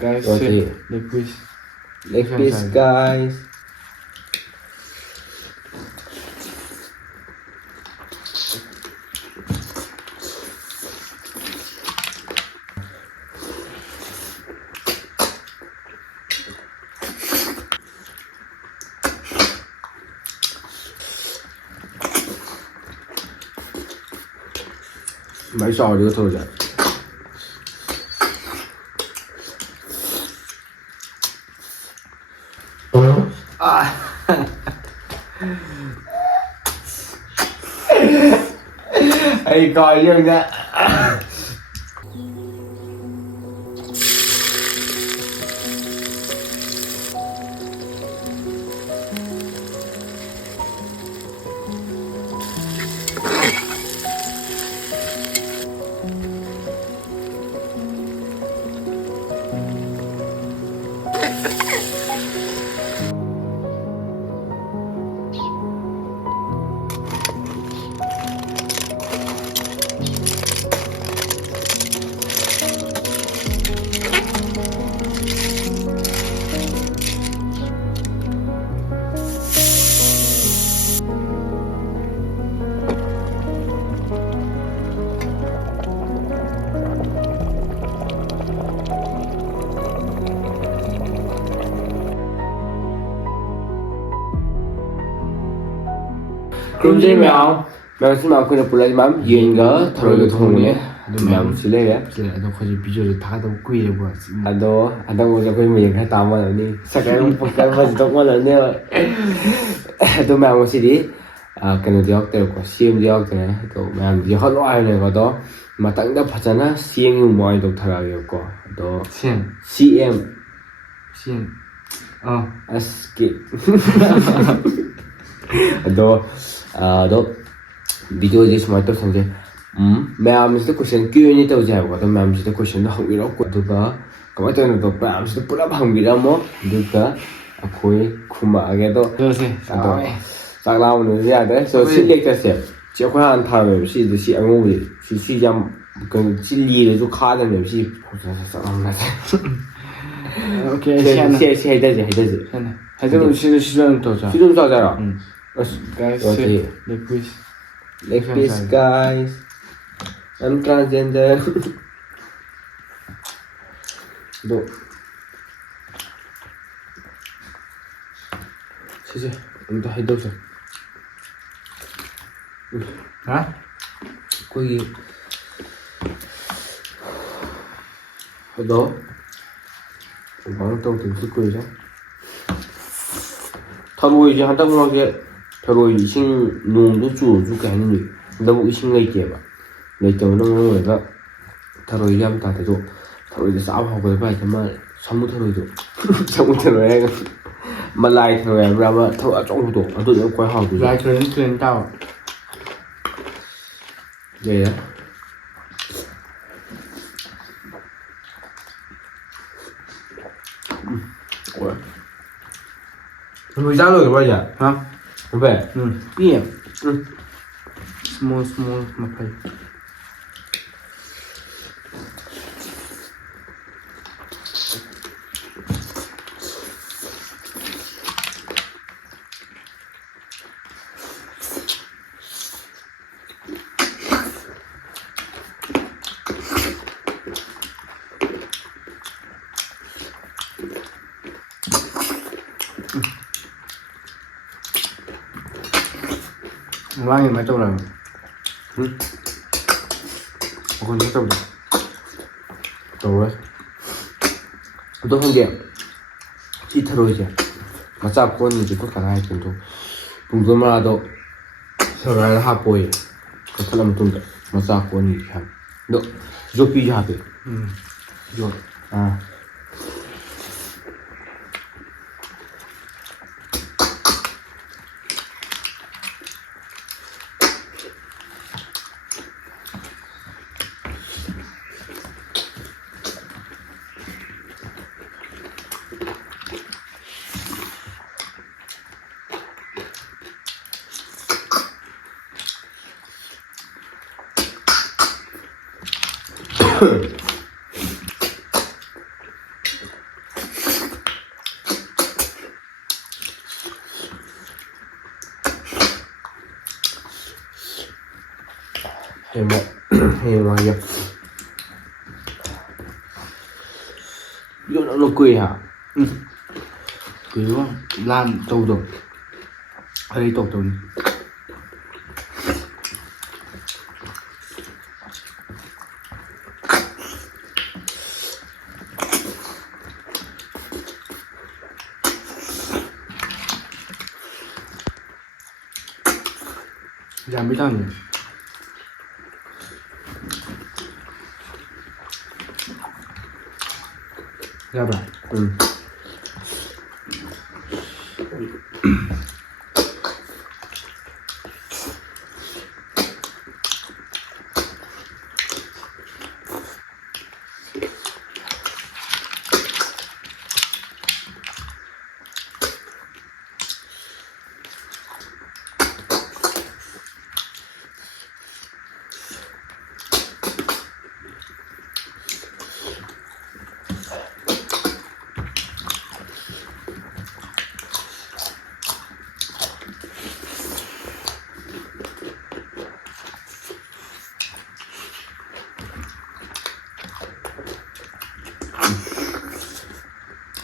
Guys, Okay. leg piece. Leg piece, guys. Mấy sò nữa thôi rồi. Ê coi dương đó. 그럼 이제 명 말씀하고 있는 불라지만 이행가 더러게 통해 명 실례야. nó có gì ví dụ thả đâu quy được quá. anh đâu có cái mình hay tao mà đi sao cái mình tốt mà lần nữa tôi mang một xí đi cái này học được có xiêm đi học cái tôi mang đi học loại này có đó mà tặng đã phát triển xiêm như mọi đồ thay đổi có đó xiêm 아스키 너 비디오에 정말 또 상대 매암에서 question Q&A 또 제가 또 매암에서 question도 하기로 그가 그것도 또 매암에서 뿌라 방비라 뭐 그러니까 거의 구마게도 딱 나오는 데야 서 실력했어요 제가 한 타면 시듯이 안오지 시시장 그 진리를 좀 가는 역시 보셔서 OK， 谢大姐，谢大姐。还这种是这多少？就这么少了。Guys, Okay. leg piece. Leg piece, guys. I'm transgender. 너.谢谢，我们都还都是。啊？거기. 너. 망했다고 되게 듣고 이제 타로 이제 한다고 하게 타로 이싱 농도 주주 가는 너무 이싱 내게 봐 내때문에 내가 타로 이제 한다 돼도 타로 이제 싸우고 봐 정말 사무 타로도 사무 타로에 말라이 타로에 라마 타로 정도 아도 거의 하고来个人到 네. Người giá rồi bao giờ? Hả? Về. Bia. Small mà phải. Ngoài mà trong là con rất trong rồi tôi không đẹp chỉ thay đổi chứ mà sao con thì có khả năng cũng tôi mà đâu sau đó là hấp bôi cái thằng làm tung mà sao con thì hấp được giúp gì hấp được hề ngoài vậy vô nó quỳ hả 그리고 란 또도 hơi tốt tốt giảm biết sao nhỉ ra bà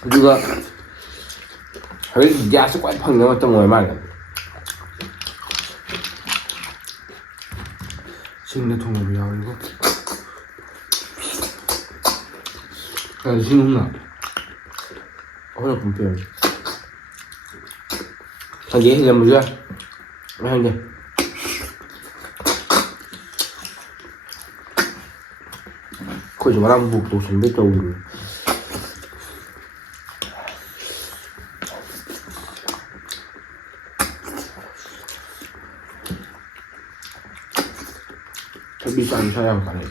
누가 hơi giá sức quậy phần nữa trong ngoài mà 신내 통합이야 이거 야 신혼나 어느 분별 thằng gì thì làm gì vậy mấy thằng gì 거기 좀 말하면 뭐 도시인데 또 비싼 서양관에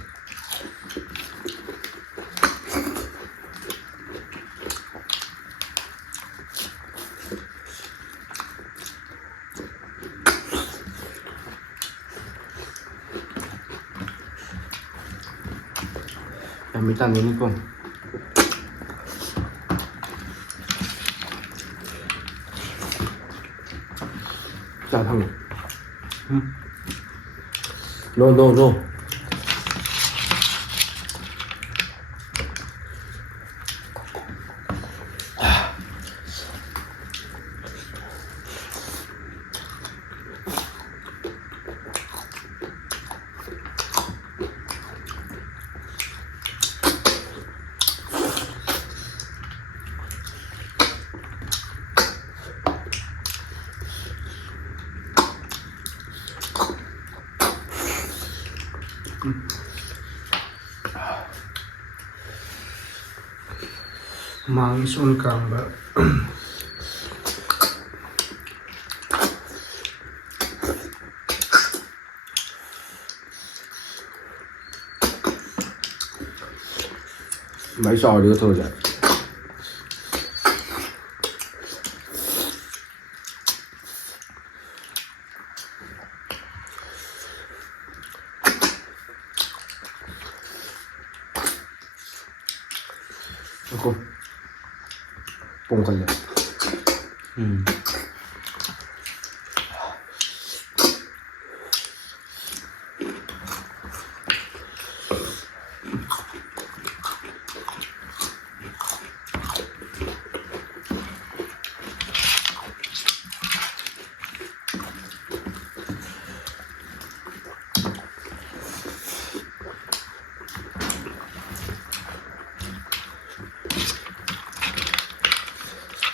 làm biết tan đến không chào thằng no mang xuống càng bợ mấy sò đứa thôi vậy cô bông cần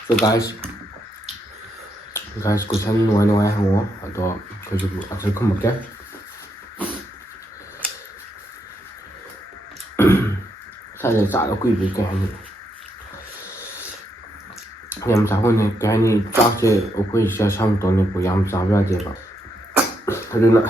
So guys, good time nói hàng ở đó cái dụng ăn sẽ không một cái sao lại tạo quỷ với cái này nhằm sao hôm nay cái này chắc sẽ ok sẽ xong tuần này của nhằm sao ra vậy thế nên là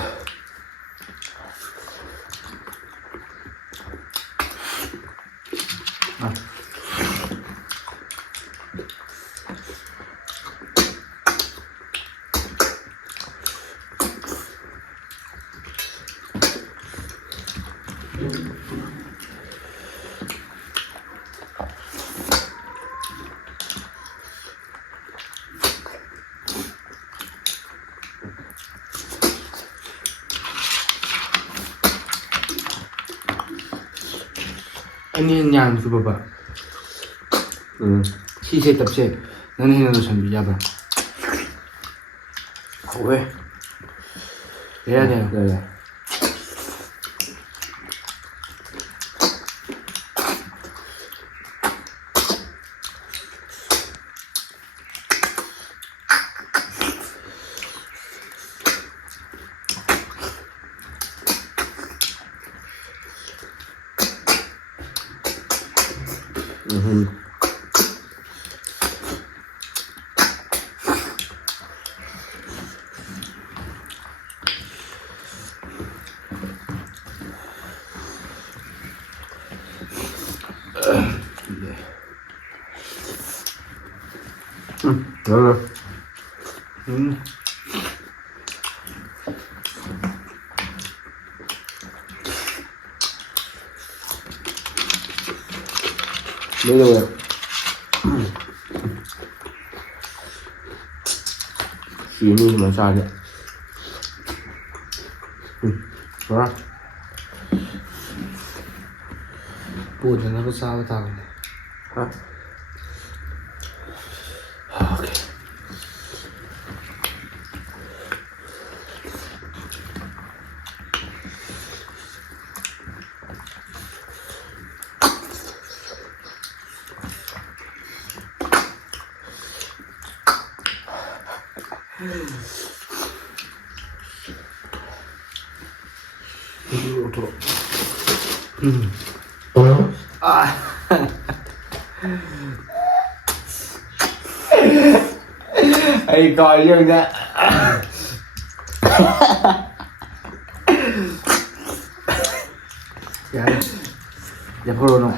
anh nhàn chú bà khi sẽ tập sẽ nên hình nó chuẩn bị ra bà ôi thế là thế đây rồi bây giờ xí như mà sao vậy đó buồn thì nó có sao tao này hả ok ai coi chứ nha dạ thôi rồi nè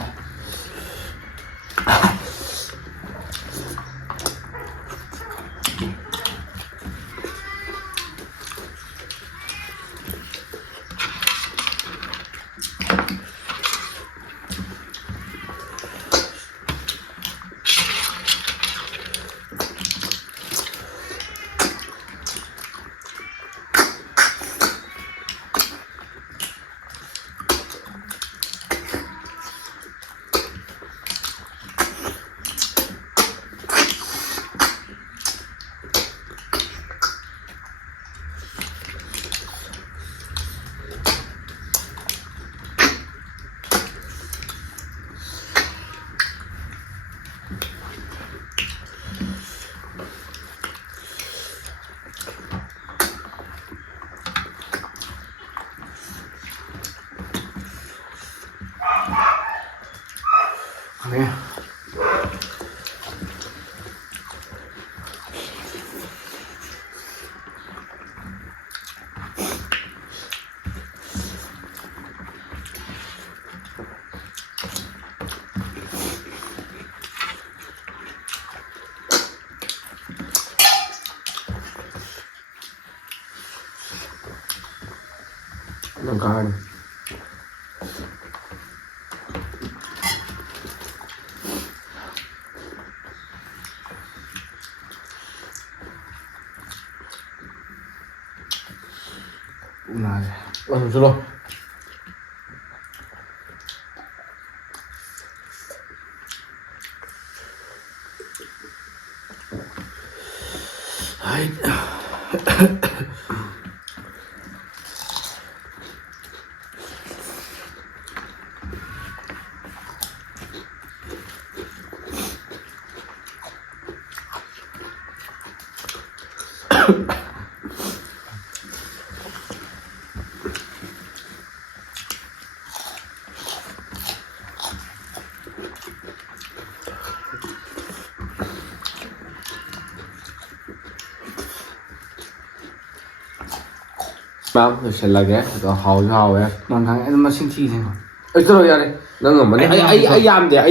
nâng cao này này rồi Đấy. Mam, selagya, hao ya. Mang thằng em nó sinh chi thế mà. Ê, tôi rồi đây. Nó ngầm mà ai am there.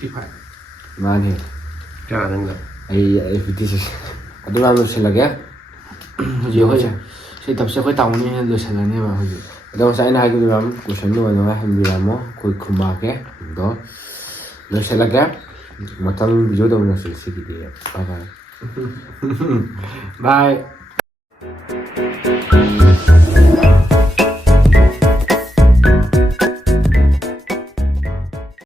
Đi phải. Mani. Chả đừng được. Ai 56. Adu mam selagya. Nhiều hơn. ꯇꯞꯁꯦ ꯑꯩꯈꯣꯏ ꯇꯥꯃꯣꯅ ꯍꯦꯟꯅ ꯂꯣꯏꯁꯤꯜꯂꯅꯦꯕ ꯍꯧꯖꯤꯛ ꯑꯗꯣ ꯉꯁꯥꯏ ꯑꯩꯅ ꯍꯥꯏꯈꯤꯕꯗꯣ ꯃꯌꯥꯝ ꯀꯣꯏꯁꯟ ꯂꯣꯏꯅꯉꯥꯏ ꯍꯪꯕꯤꯔꯝꯃꯣ ꯑꯩꯈꯣꯏ ꯈꯨꯝꯃꯛꯑꯒꯦ ꯑꯗꯣ ꯂꯣꯏꯁꯤꯜꯂꯒꯦ ꯃꯊꯪ ꯚꯤꯗꯤꯑꯣꯗ ꯎꯅꯁꯤ ꯁꯤꯒꯤꯗꯤ ꯕꯥꯏ ꯕꯥꯏ ꯕꯥꯏ